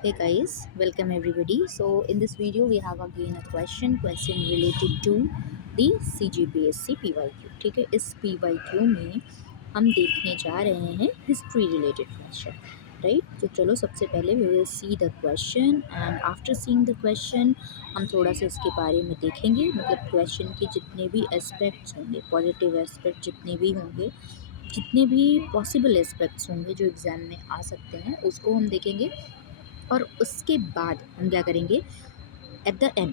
Hey guys, welcome everybody. So in this video we have again a question related to the CGPSC PYQ. ठीक है, इस PYQ में हम देखने जा रहे हैं हिस्ट्री रिलेटेड क्वेश्चन, राइट। तो चलो सबसे पहले we will see the question and after seeing the question हम थोड़ा सा इसके बारे में देखेंगे, मतलब क्वेश्चन के जितने भी एस्पेक्ट्स होंगे, पॉजिटिव एस्पेक्ट जितने भी होंगे, जितने भी पॉसिबल एस्पेक्ट्स होंगे जो एग्ज़ाम में आ सकते हैं उसको हम देखेंगे। और उसके बाद हम क्या करेंगे, एट द एंड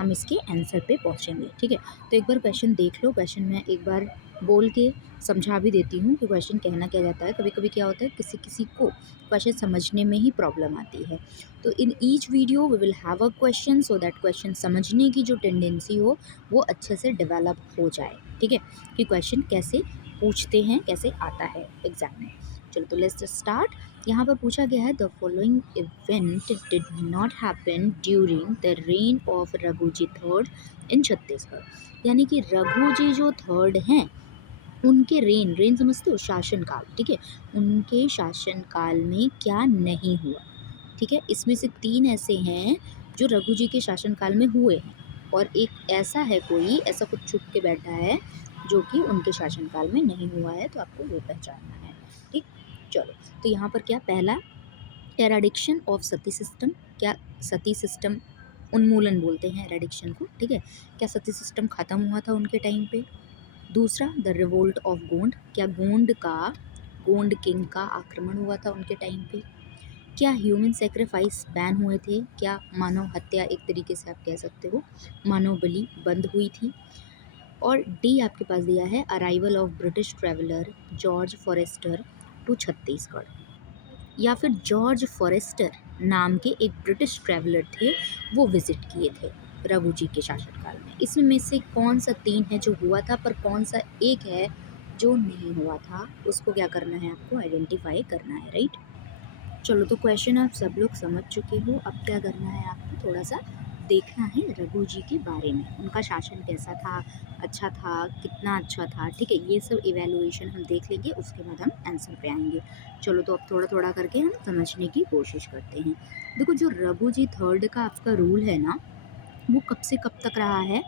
हम इसके आंसर पे पहुंचेंगे। ठीक है, तो एक बार क्वेश्चन देख लो। क्वेश्चन मैं एक बार बोल के समझा भी देती हूँ कि क्वेश्चन कहना क्या जाता है। कभी कभी क्या होता है, किसी किसी को क्वेश्चन समझने में ही प्रॉब्लम आती है। तो in each video we will have a question so that question समझने की जो टेंडेंसी हो वो अच्छे से डेवलप हो जाए। ठीक है, कि क्वेश्चन कैसे पूछते हैं, कैसे आता है एग्जाम में। चलो तो लेट्स स्टार्ट। यहाँ पर पूछा गया है, the following event did not happen during the rain of Raghuji third in Chhattisgarh. यानी कि रघुजी जो थर्ड हैं उनके रेन समझते हो, शासनकाल। ठीक है, उनके शासनकाल में क्या नहीं हुआ। ठीक है, इसमें से 3 ऐसे हैं जो रघु जी के शासनकाल में हुए हैं और एक ऐसा है, कोई ऐसा कुछ छुप के बैठा है जो कि उनके शासनकाल में नहीं हुआ है, तो आपको वो पहचानना है। ठीक, चलो तो यहाँ पर क्या, पहला एराडिक्शन ऑफ सती सिस्टम। क्या सती सिस्टम उन्मूलन बोलते हैं एराडिक्शन को। ठीक है, क्या सती सिस्टम ख़त्म हुआ था उनके टाइम पे। दूसरा, द रिवोल्ट ऑफ गोंड। क्या गोंड किंग का आक्रमण हुआ था उनके टाइम पे। क्या ह्यूमन सेक्रीफाइस बैन हुए थे। क्या मानव हत्या, एक तरीके से आप कह सकते हो मानव बलि, बंद हुई थी। और डी आपके पास दिया है, arrival of British traveller George Forester to Chhattisgarh. या फिर जॉर्ज फॉरेस्टर नाम के एक ब्रिटिश ट्रैवलर थे, वो विजिट किए थे रघु जी के शासनकाल में। इसमें से कौन सा 3 है जो हुआ था, पर कौन सा एक है जो नहीं हुआ था, उसको क्या करना है, आपको आइडेंटिफाई करना है, राइट। चलो तो क्वेश्चन आप सब लोग समझ चुके हो। अब क्या करना है, आपको थोड़ा सा देखना है रघु जी के बारे में, उनका शासन कैसा था, अच्छा था, कितना अच्छा था। ठीक है, ये सब इवैल्यूएशन हम देख लेंगे, उसके बाद हम आंसर पे आएंगे। चलो तो अब थोड़ा थोड़ा करके हम समझने की कोशिश करते हैं। देखो, जो रघु जी थर्ड का आपका रूल है ना, वो कब से कब तक रहा है,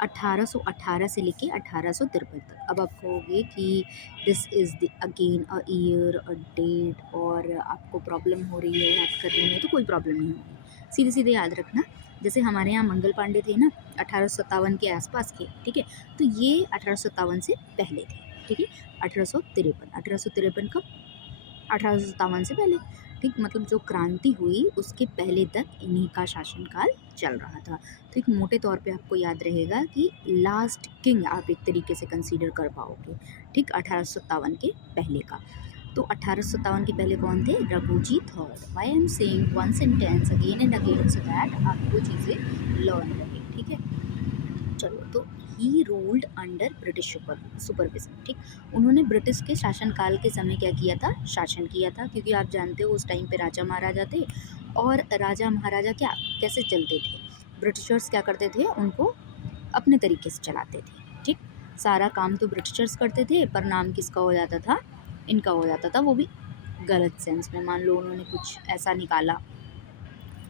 1818 से लेके 1853 तक। अब आप कहोगे कि this is the again a year a date और आपको प्रॉब्लम हो रही है याद करने में, तो कोई प्रॉब्लम नहीं होगी। सीधे सीधे याद रखना, जैसे हमारे यहाँ मंगल पांडे थे ना 1857 के आसपास के। ठीक है, तो ये 1857 से पहले थे। ठीक है, 1853 कब, 1857 से पहले। ठीक, मतलब जो क्रांति हुई उसके पहले तक इन्हीं का शासनकाल चल रहा था। तो एक मोटे तौर पे आपको याद रहेगा कि लास्ट किंग आप एक तरीके से कंसीडर कर पाओगे। ठीक, 1857 के पहले का। तो 1857 के पहले कौन थे, Raghuji third. Why am saying one sentence again and again so that आपको चीज़ें लर्न रहे। ठीक है, चलो तो he ruled under British supervision. ठीक, उन्होंने ब्रिटिश के शासनकाल के समय क्या किया था, शासन किया था। क्योंकि आप जानते हो उस टाइम पे राजा महाराजा थे, और राजा महाराजा क्या कैसे चलते थे, ब्रिटिशर्स क्या करते थे, उनको अपने तरीके से चलाते थे। ठीक, सारा काम तो ब्रिटिशर्स करते थे, पर नाम किसका हो जाता था, इनका हो जाता था, वो भी गलत सेंस में। मान लो उन्होंने कुछ ऐसा निकाला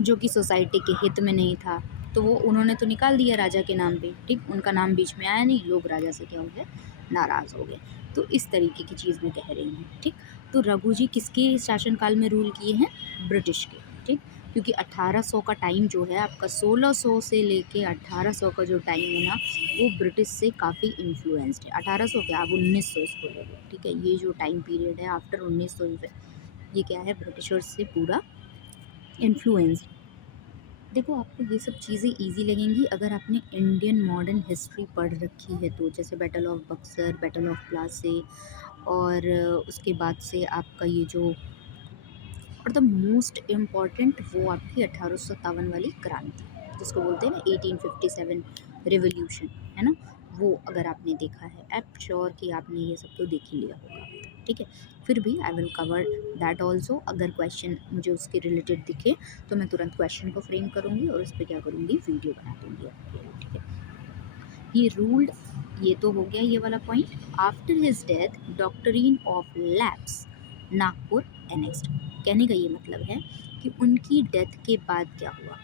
जो कि सोसाइटी के हित में नहीं था, तो वो उन्होंने तो निकाल दिया राजा के नाम पे। ठीक, उनका नाम बीच में आया नहीं, लोग राजा से क्या हो गए, नाराज़ हो गए। तो इस तरीके की चीज़ मैं कह रही हूँ। ठीक, तो रघु जी किसके शासनकाल में रूल किए हैं, ब्रिटिश के। ठीक, क्योंकि 1800 का टाइम जो है आपका, 1600 से लेके 1800 का जो टाइम है ना, वो ब्रिटिश से काफ़ी इन्फ्लुएंस्ड है। 1800 क्या, अब 1900 इसको ले लो। ठीक है, ये जो टाइम पीरियड है आफ्टर 1900, ये क्या है, ब्रिटिशर्स से पूरा इन्फ्लुएंस्ड। देखो, आपको ये सब चीज़ें इजी लगेंगी अगर आपने इंडियन मॉडर्न हिस्ट्री पढ़ रखी है तो, जैसे battle of Buxar, battle of Plassey, और उसके बाद से आपका ये जो, और द मोस्ट इम्पॉर्टेंट वो आपकी 1857 वाली क्रांति, जिसको बोलते हैं ना 1857 रिवोल्यूशन, है ना। वो अगर आपने देखा है, आई एम श्योर कि आपने ये सब तो देख ही लिया होगा। ठीक है, फिर भी I will cover that also. अगर क्वेश्चन मुझे उसके रिलेटेड दिखे तो मैं तुरंत क्वेश्चन को फ्रेम करूँगी और उस पर क्या करूँगी, वीडियो बना दूँगी आपके लिए। ठीक है, ही रूल्ड, ये तो हो गया ये वाला point. After his death doctrine of lapse Nagpur annexed. कहने का ये मतलब है कि उनकी डेथ के बाद क्या हुआ।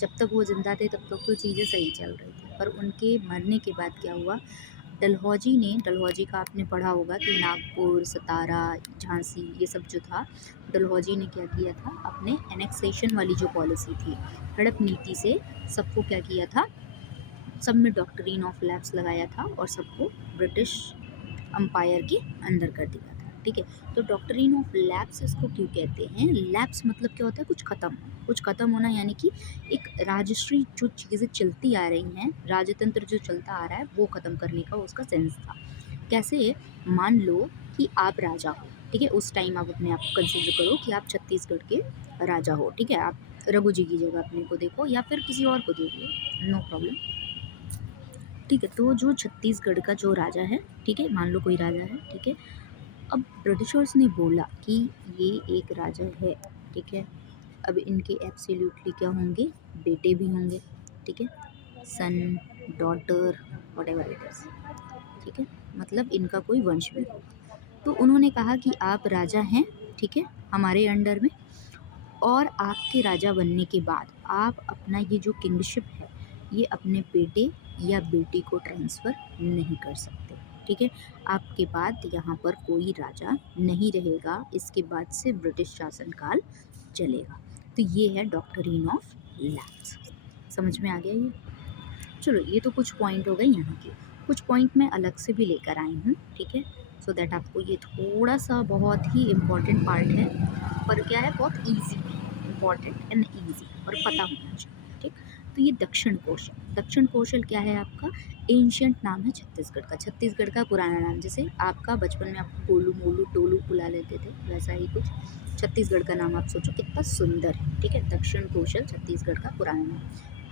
जब तक वो ज़िंदा थे तब तक तो चीज़ें सही चल रही थी, पर उनके मरने के बाद क्या हुआ। डलहौजी का आपने पढ़ा होगा कि नागपुर, सतारा, झांसी ये सब जो था, डलहौजी ने क्या किया था, अपने एनेक्सेशन वाली जो पॉलिसी थी, हड़प नीति से सबको क्या किया था, सब में डॉक्ट्रिन ऑफ लैप्स लगाया था और सबको ब्रिटिश अम्पायर के अंदर कर दिया था। ठीक है, तो डॉक्ट्रिन ऑफ लैप्स इसको क्यों कहते हैं। लैप्स मतलब क्या होता है, कुछ ख़त्म होना, यानी कि एक राजश्री जो चीज़ें चलती आ रही हैं, राजतंत्र जो चलता आ रहा है वो ख़त्म करने का उसका सेंस था। कैसे, मान लो कि आप राजा हो, ठीक है, उस टाइम आप अपने आप को कंसिडर करो कि आप छत्तीसगढ़ के राजा हो, ठीक है, आप रघु जी की जगह अपने को देखो या फिर किसी और को देख लो, नो प्रॉब्लम। ठीक है, तो जो छत्तीसगढ़ का जो राजा है, ठीक है, मान लो कोई राजा है, ठीक है, अब ब्रिटिशर्स ने बोला कि ये एक राजा है, ठीक है, अब इनके एब्सोल्युटली क्या होंगे, बेटे भी होंगे, ठीक है, सन, डॉटर, व्हाटएवर इट इज, ठीक है, मतलब इनका कोई वंश भी होगा। तो उन्होंने कहा कि आप राजा हैं, ठीक है, हमारे अंडर में, और आपके राजा बनने के बाद आप अपना ये जो किंगशिप है ये अपने बेटे या बेटी को ट्रांसफ़र नहीं कर सकते, ठीक है, आपके बाद यहाँ पर कोई राजा नहीं रहेगा, इसके बाद से ब्रिटिश शासनकाल चलेगा। तो ये है डॉक्ट्रिन ऑफ लैप्स। समझ में आ गया ये। चलो, ये तो कुछ पॉइंट हो गए यहाँ के, कुछ पॉइंट मैं अलग से भी लेकर आई हूँ, ठीक है, सो दैट आपको ये थोड़ा सा बहुत ही इम्पॉर्टेंट पार्ट है, पर क्या है, बहुत ईजी, इम्पॉर्टेंट एंड ईजी और पता होना चाहिए, ठीक। तो ये दक्षिण कौशल क्या है आपका, एंशियंट नाम है छत्तीसगढ़ का, छत्तीसगढ़ का पुराना नाम, जैसे आपका बचपन में आपको गोलू मोलू टोलू बुला लेते थे, वैसा ही कुछ छत्तीसगढ़ का नाम आप सोचो कितना सुंदर है, ठीक है, दक्षिण कौशल छत्तीसगढ़ का पुराना नाम।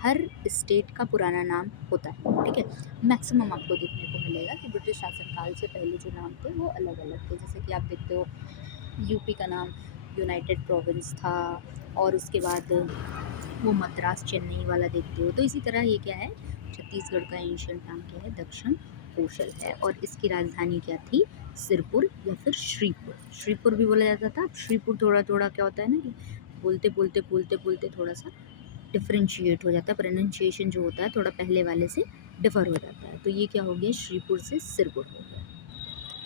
हर स्टेट का पुराना नाम होता है, ठीक है, मैक्सिमम आपको देखने को मिलेगा कि ब्रिटिश शासनकाल से पहले जो नाम थे वो अलग अलग थे, जैसे कि आप देखते हो यूपी का नाम यूनाइटेड प्रोविंस था, और उसके बाद वो मद्रास चेन्नई वाला देखते हो, तो इसी तरह ये क्या है, छत्तीसगढ़ का एंशियंट नाम क्या है, दक्षिण कौशल है, और इसकी राजधानी क्या थी, सिरपुर या फिर श्रीपुर भी बोला जाता था। अब श्रीपुर थोड़ा थोड़ा क्या होता है ना कि बोलते थोड़ा सा डिफ्रेंशिएट हो जाता है, प्रोनाउंसिएशन जो होता है थोड़ा पहले वाले से डिफ़र हो जाता है, तो ये क्या हो गया, श्रीपुर से सिरपुर हो गया,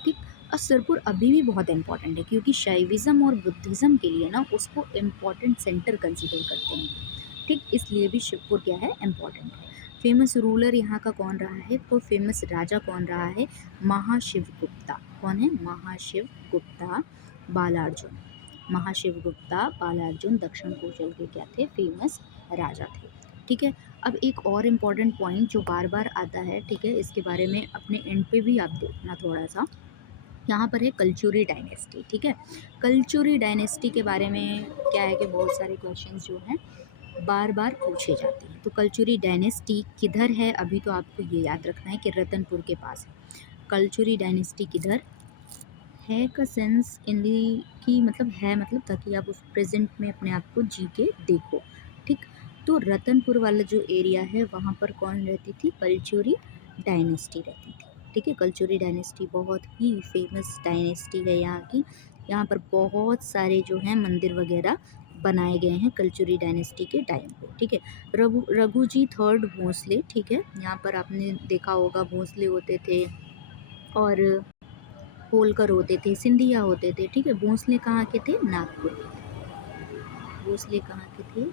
ठीक। और सिरपुर अभी भी बहुत इंपॉर्टेंट है, क्योंकि शैविज़्म और बुद्धिज़्म के लिए ना उसको इम्पॉर्टेंट सेंटर कंसिडर करते हैं, ठीक, इसलिए भी शिवपुर क्या है, इम्पॉर्टेंट है। फेमस रूलर यहाँ का कौन रहा है, तो फेमस राजा कौन रहा है, महाशिवगुप्ता। कौन है, महाशिवगुप्ता बालार्जुन। महाशिवगुप्ता बालार्जुन दक्षिण कौशल के क्या थे, फेमस राजा थे, ठीक है। अब एक और इम्पॉर्टेंट पॉइंट जो बार बार आता है, ठीक है, इसके बारे में अपने एंड पे भी आप देखना थोड़ा सा, यहाँ पर है कलचुरी डायनेस्टी, ठीक है। कलचुरी डायनेस्टी के बारे में क्या है कि बहुत सारे क्वेश्चंस जो हैं बार बार पूछे जाते हैं। तो कलचुरी डायनेस्टी किधर है, अभी तो आपको ये याद रखना है कि रतनपुर के पास है। कलचुरी डायनेस्टी किधर है का सेंस इन दी की मतलब है, मतलब ताकि आप उस प्रेजेंट में अपने आप को जी के देखो, ठीक। तो रतनपुर वाला जो एरिया है वहाँ पर कौन रहती थी, कलचुरी डायनेस्टी रहती थी, ठीक है। कलचुरी डायनेस्टी बहुत ही फेमस डायनेस्टी है यहाँ की, यहाँ पर बहुत सारे जो हैं मंदिर वगैरह बनाए गए हैं कलचुरी डायनेस्टी के टाइम पे, ठीक है। रघुजी थर्ड भोसले, ठीक है, यहाँ पर आपने देखा होगा भोसले होते थे और होलकर होते थे, सिंधिया होते थे, ठीक है। भोसले कहाँ के थे, नागपुर के थे। भोसले कहाँ के थे,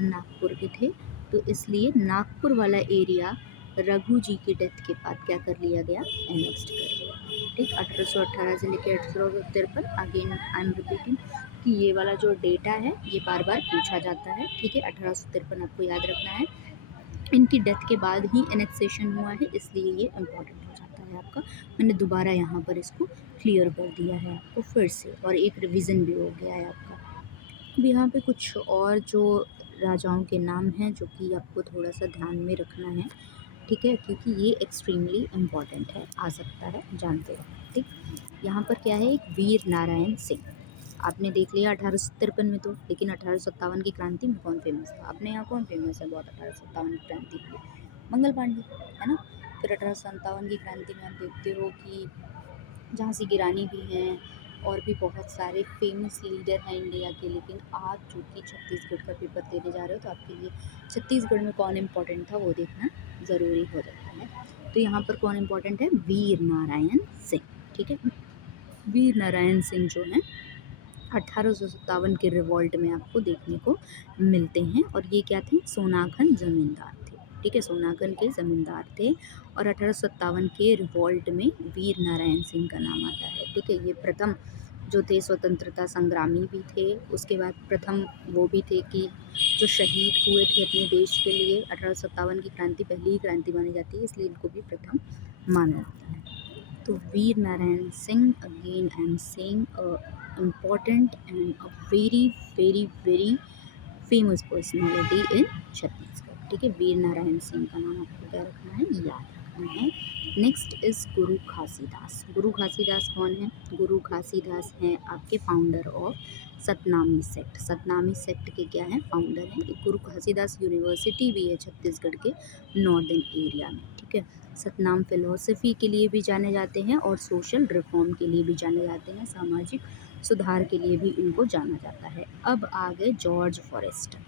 नागपुर के थे, तो इसलिए नागपुर वाला एरिया रघु जी की डेथ के बाद क्या कर लिया गया, एनेक्स्ड कर लिया, ठीक। 1818 से लेकर 1853, अगेन आई एम रिपीटिंग कि ये वाला जो डेटा है ये बार बार पूछा जाता है, ठीक है। 1853 आपको याद रखना है, इनकी डेथ के बाद ही एनेक्सेशन हुआ है, इसलिए ये इम्पोर्टेंट हो जाता है आपका। मैंने दोबारा यहाँ पर इसको क्लियर कर दिया है आपको फिर से, और एक रिवीजन भी हो गया है आपका। अब यहाँ पे कुछ और जो राजाओं के नाम हैं जो कि आपको थोड़ा सा ध्यान में रखना है, ठीक है, क्योंकि ये एक्सट्रीमली इम्पॉर्टेंट है, आ सकता है, जानते हो, ठीक। यहाँ पर क्या है, एक वीर नारायण सिंह, आपने देख लिया 1853 में, तो लेकिन 1857 की क्रांति में कौन फेमस था, अपने यहाँ कौन फेमस है बहुत 1857 की क्रांति के लिए, मंगल पांडे, है ना। फिर 1857 की क्रांति में आप देखते हो कि झांसी की रानी भी हैं, और भी बहुत सारे फेमस लीडर हैं इंडिया के, लेकिन आप जो कि छत्तीसगढ़ का पेपर देने जा रहे हो तो आपके लिए छत्तीसगढ़ में कौन इम्पोर्टेंट था वो देखना ज़रूरी हो जाता है। तो यहाँ पर कौन इम्पोर्टेंट है? वीर नारायण सिंह। ठीक है, वीर नारायण सिंह जो हैं 1857 के रिवॉल्ट में आपको देखने को मिलते हैं, और ये क्या थे? सोनाखन ज़मींदार थे। ठीक है, सोनाखन के ज़मींदार थे, और 1857 के रिवॉल्ट में वीर नारायण सिंह का नाम आता है। ठीक है, ये प्रथम जो थे स्वतंत्रता संग्रामी भी थे, उसके बाद प्रथम वो भी थे कि जो शहीद हुए थे अपने देश के लिए। 1857 की क्रांति पहली ही क्रांति मानी जाती है, इसलिए इनको भी प्रथम माना जाता है। तो Veer Narayan Singh, again I am saying important and a very very very famous personality in Chhattisgarh. ठीक है, वीर नारायण सिंह का नाम आपको क्या रखना है? याद रखना है। नेक्स्ट इज गुरु घासीदास। गुरु घासीदास कौन है? गुरु घासीदास हैं आपके founder of Satnami sect. Satnami sect के क्या हैं? फाउंडर हैं। एक गुरु घासीदास यूनिवर्सिटी भी है छत्तीसगढ़ के नॉर्दर्न एरिया में। ठीक है, सतनाम फिलोसफी के लिए भी जाने जाते हैं और सोशल रिफॉर्म के लिए भी जाने जाते हैं, सामाजिक सुधार के लिए भी इनको जाना जाता है। अब आ गए जॉर्ज फॉरेस्टर,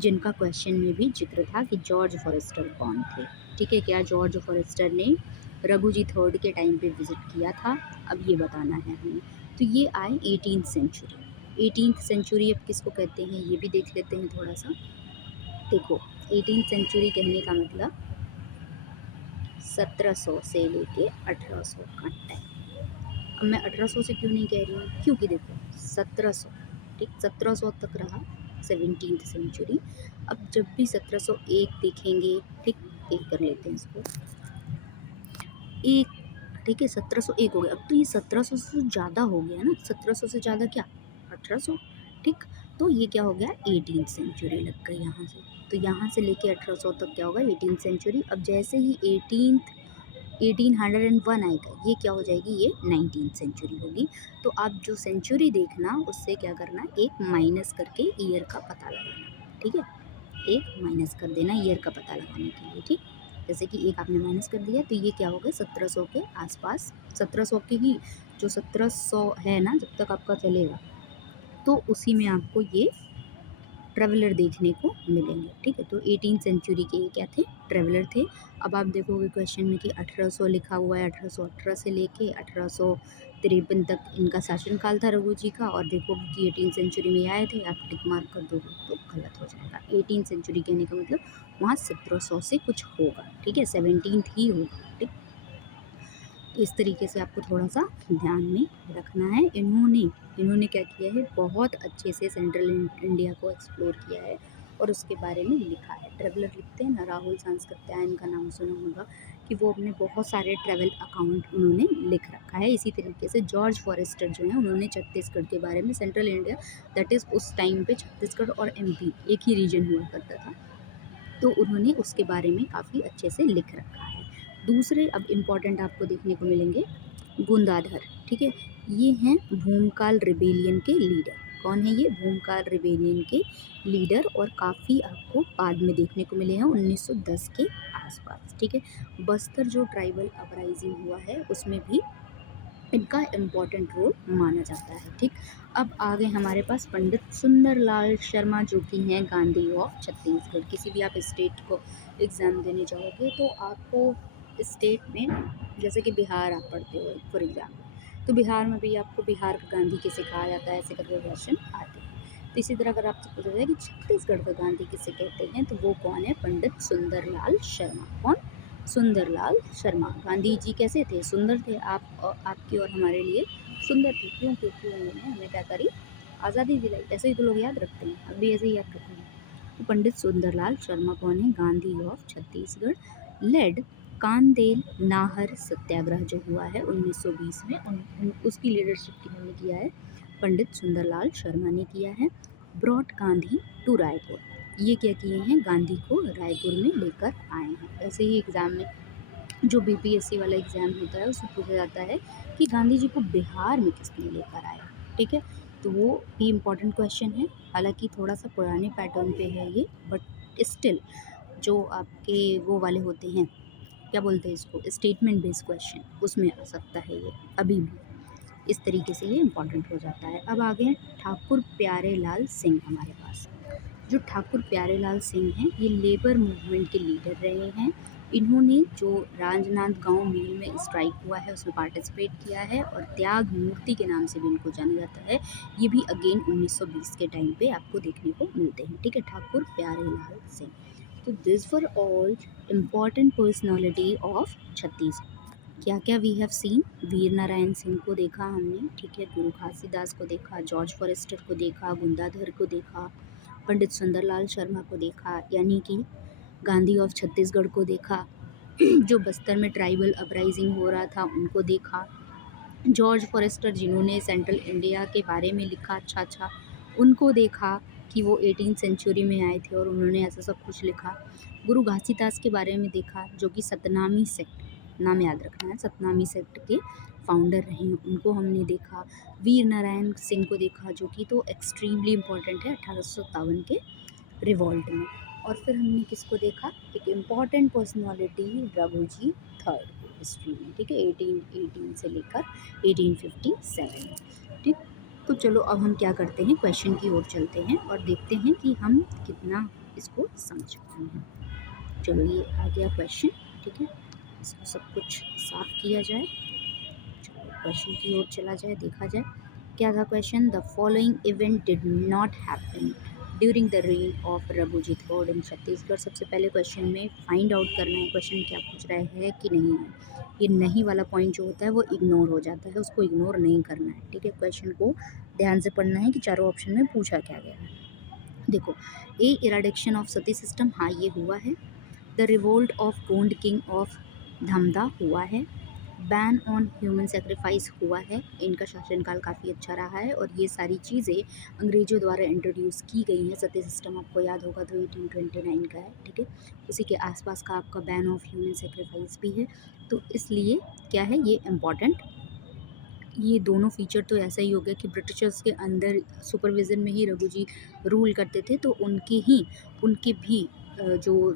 जिनका क्वेश्चन में भी जिक्र था कि जॉर्ज फॉरेस्टर कौन थे। ठीक है, क्या जॉर्ज फॉरेस्टर ने रघुजी थर्ड के टाइम पे विजिट किया था? अब ये बताना है हमें। तो ये आए 18th सेंचुरी। 18th सेंचुरी अब किसको कहते हैं ये भी देख लेते हैं थोड़ा सा। देखो, 18th सेंचुरी कहने का मतलब 1700 से लेके 1800 का टाइम। अब मैं 1800 से क्यों नहीं कह रही हूँ? क्योंकि देखो 1700, ठीक, 1700 तक रहा 17th सेंचुरी। अब जब भी 1701 देखेंगे, ठीक, एक कर लेते हैं इसको, एक, ठीक है, 1701 हो गया। अब तो ये 1700 से ज़्यादा हो गया ना, 1700 से ज़्यादा क्या? 1800। ठीक, तो ये क्या हो गया? 18th सेंचुरी लग गई यहाँ से। तो यहाँ से लेके 1800 तक क्या होगा? 18th century. अब जैसे ही 1801 आएगा, ये क्या हो जाएगी? ये 19th सेंचुरी होगी। तो आप जो सेंचुरी देखना, उससे क्या करना? एक माइनस करके ईयर का पता लगाना। ठीक है, एक माइनस कर देना ईयर का पता लगाने के लिए। ठीक, जैसे कि एक आपने माइनस कर दिया, तो ये क्या हो गया? 1700 के आसपास, 1700 के ही, जो 1700 है ना, जब तक आपका चलेगा, तो उसी में आपको ये ट्रैवलर देखने को मिलेंगे। ठीक है, तो 18th सेंचुरी के ये क्या थे? ट्रैवलर थे। अब आप देखोगे क्वेश्चन में कि 1800 लिखा हुआ है, 1818 से लेके 1853 तक इनका शासनकाल था रघु जी का, और देखोगे कि 18th सेंचुरी में आए थे, आप टिक मार्क कर दोगे तो गलत हो जाएगा। 18th सेंचुरी कहने का मतलब वहाँ 1700 से कुछ होगा। ठीक है, 17th ही होगा। ठीक, तो इस तरीके से आपको थोड़ा सा ध्यान में रखना है। इन्होंने क्या किया है? बहुत अच्छे से सेंट्रल इंडिया को एक्सप्लोर किया है और उसके बारे में लिखा है। ट्रैवलर लिखते हैं ना, राहुल सांस्कृत्यायन का नाम सुना होगा, कि वो अपने बहुत सारे ट्रैवल अकाउंट उन्होंने लिख रखा है। इसी तरीके से जॉर्ज फॉरेस्टर जो हैं, उन्होंने छत्तीसगढ़ के बारे में, सेंट्रल इंडिया, दैट इज़ उस टाइम पे छत्तीसगढ़ और एमपी एक ही रीजन हुआ करता था, तो उन्होंने उसके बारे में काफ़ी अच्छे से लिख रखा है। दूसरे अब इम्पॉर्टेंट आपको देखने को मिलेंगे गुंदाधर। ठीक है, ये हैं भूमकाल रिबेलियन के लीडर। कौन है ये? भूमकाल रिबेलियन के लीडर, और काफ़ी आपको बाद में देखने को मिले हैं 1910 के आसपास। ठीक है, बस्तर जो ट्राइबल अपराइजिंग हुआ है उसमें भी इनका इम्पॉर्टेंट रोल माना जाता है। ठीक, अब आ गए हमारे पास पंडित सुंदरलाल शर्मा, जो कि हैं गांधी ऑफ छत्तीसगढ़। किसी भी आप स्टेट को एग्ज़ाम देने जाओगे तो आपको स्टेट में, जैसे कि बिहार आप पढ़ते हो फॉर एग्ज़ाम्पल, तो बिहार में भी आपको बिहार का गांधी किसे कहा जाता है, ऐसे करके क्वेश्चन आते हैं। तो इसी तरह अगर आपसे पूछा जाए कि छत्तीसगढ़ का गांधी किसे कहते हैं, तो वो कौन है? पंडित सुंदरलाल शर्मा। कौन? सुंदरलाल शर्मा। गांधी जी कैसे थे? सुंदर थे। आपके और हमारे लिए सुंदर थे। क्यों? क्योंकि उन्होंने हमें क्या करी? आज़ादी दिलाई। ऐसे ही तो लोग याद रखते हैं, अब भी ऐसे ही याद रखेंगे। तो पंडित सुंदरलाल शर्मा कौन है? गांधी ऑफ छत्तीसगढ़। लेड कांदेल नाहर सत्याग्रह जो हुआ है 1920 में, उसकी लीडरशिप किन्होंने किया है? पंडित सुंदरलाल शर्मा ने किया है। ब्रॉट गांधी टू रायपुर, ये क्या किए हैं? गांधी को रायपुर में लेकर आए हैं। ऐसे ही एग्ज़ाम में, जो बीपीएससी वाला एग्ज़ाम होता है, उसमें पूछा जाता है कि गांधी जी को बिहार में किसने लेकर आया। ठीक है, तो वो भी इम्पॉर्टेंट क्वेश्चन है। हालांकि थोड़ा सा पुराने पैटर्न पे है ये, बट स्टिल जो आपके वो वाले होते हैं, क्या बोलते हैं इसको, स्टेटमेंट बेस्ड क्वेश्चन, उसमें आ सकता है ये अभी भी। इस तरीके से ये इम्पॉर्टेंट हो जाता है। अब आ गए ठाकुर प्यारे लाल सिंह हमारे पास। जो ठाकुर प्यारे लाल सिंह हैं ये लेबर मूवमेंट के लीडर रहे हैं। इन्होंने जो राजनांदगांव मिल में स्ट्राइक हुआ है उसमें पार्टिसिपेट किया है और त्याग मूर्ति के नाम से भी इनको जाना जाता है। ये भी अगेन 1920 के टाइम पे आपको देखने को मिलते हैं। ठीक है, ठाकुर प्यारे लाल सिंह। तो this were all important personality of Chhattisgarh. क्या क्या वी हैव सीन, वीर नारायण सिंह को देखा हमने, ठीक है, गुरु घासीदास को देखा, जॉर्ज फॉरेस्टर को देखा, गुंदाधर को देखा, पंडित सुंदरलाल शर्मा को देखा, यानी कि गांधी ऑफ छत्तीसगढ़ को देखा, जो बस्तर में ट्राइबल अपराइजिंग हो रहा था उनको देखा, जॉर्ज फॉरेस्टर जिन्होंने सेंट्रल इंडिया के बारे में लिखा अच्छा अच्छा उनको देखा कि वो 18th सेंचुरी में आए थे और उन्होंने ऐसा सब कुछ लिखा। गुरु घासीदास के बारे में देखा जो कि सतनामी सेक्ट, नाम याद रखना है, सतनामी सेक्ट के फाउंडर रहे हैं, उनको हमने देखा। वीर नारायण सिंह को देखा जो कि तो एक्सट्रीमली इम्पोर्टेंट है 1857 के रिवॉल्ट में। और फिर हमने किसको देखा, एक important personality Raghuji third history में, ठीक है, 1818 से लेकर 1857। ठीक, तो चलो अब हम क्या करते हैं, क्वेश्चन की ओर चलते हैं और देखते हैं कि हम कितना इसको समझ पाए हैं। चलो ये आ गया क्वेश्चन, ठीक है, इसको सब कुछ साफ किया जाए। चलो क्वेश्चन की ओर चला जाए, देखा जाए क्या था question. The following event did not happen during the rain of Raghuji third in Chhattisgarh. सबसे पहले क्वेश्चन में फाइंड आउट करना है क्वेश्चन क्या पूछ रहा है कि नहीं है। ये नहीं वाला पॉइंट जो होता है वो इग्नोर हो जाता है, उसको इग्नोर नहीं करना है, ठीक है। क्वेश्चन को ध्यान से पढ़ना है कि चारों ऑप्शन में पूछा क्या गया है। देखो, ए इराडिक्शन ऑफ सती सिस्टम, हाँ ये हुआ है। The revolt of Gond king of Dhamda हुआ है। बैन ऑन ह्यूमन सेक्रीफाइस हुआ है। इनका शासनकाल काफ़ी अच्छा रहा है और ये सारी चीज़ें अंग्रेजों द्वारा इंट्रोड्यूस की गई हैं। सती सिस्टम आपको याद होगा तो 1829 का है, ठीक है। उसी के आसपास का आपका बैन ऑफ ह्यूमन सेक्रीफाइस भी है। तो इसलिए क्या है ये इम्पॉर्टेंट, ये दोनों फीचर तो ऐसा ही हो गया कि ब्रिटिशर्स के अंदर सुपरविज़न में ही रघुजी रूल करते थे, तो उनके भी जो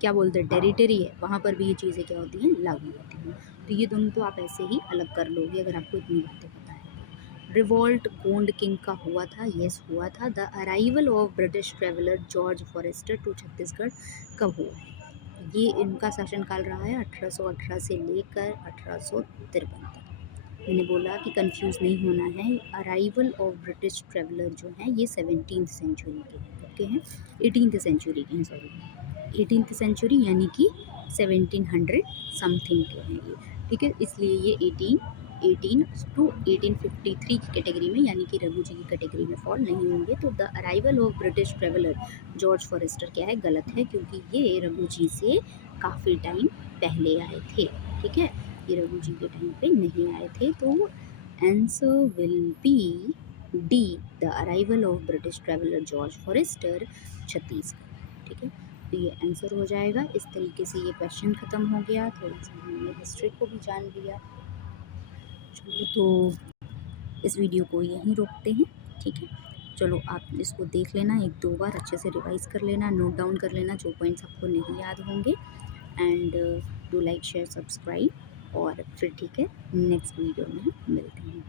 क्या बोलते हैं टेरिटरी है वहाँ पर भी ये चीज़ें क्या होती हैं, लागू होती हैं। तो ये दोनों तो आप ऐसे ही अलग कर लोगे अगर आपको इतनी बातें पता है। रिवॉल्ट गोंड किंग का हुआ था, यस हुआ था। The arrival of British traveller George Forester to Chhattisgarh कब हुआ है, ये इनका शासनकाल रहा है 1818 से लेकर 1853 तक। मैंने बोला कि कंफ्यूज नहीं होना है, अराइवल ऑफ ब्रिटिश ट्रेवलर जो हैं ये 17th सेंचुरी के हैं, 18th सेंचुरी के हैं, सॉरी 18th सेंचुरी यानी कि 1700 समथिंग के हैं ये, ठीक है। इसलिए ये 18 टू 1853 की कैटेगरी में यानी कि रघु जी की कैटेगरी में फॉल नहीं होंगे। तो the arrival of British traveller George Forester क्या है, गलत है, क्योंकि ये रघु जी से काफ़ी टाइम पहले आए थे, ठीक है, ये रघु जी के टाइम पे नहीं आए थे। तो answer will be D, the arrival of British traveller George Forester Chhattisgarh, ठीक है। तो ये आंसर हो जाएगा। इस तरीके से ये क्वेश्चन ख़त्म हो गया, थोड़ा सा हमने हिस्ट्री को भी जान लिया। चलो तो इस वीडियो को यहीं रोकते हैं, ठीक है। चलो आप इसको देख लेना, एक दो बार अच्छे से रिवाइज़ कर लेना, नोट डाउन कर लेना जो पॉइंट्स आपको नहीं याद होंगे। And do like share subscribe और फिर ठीक है नेक्स्ट वीडियो में मिलते हैं।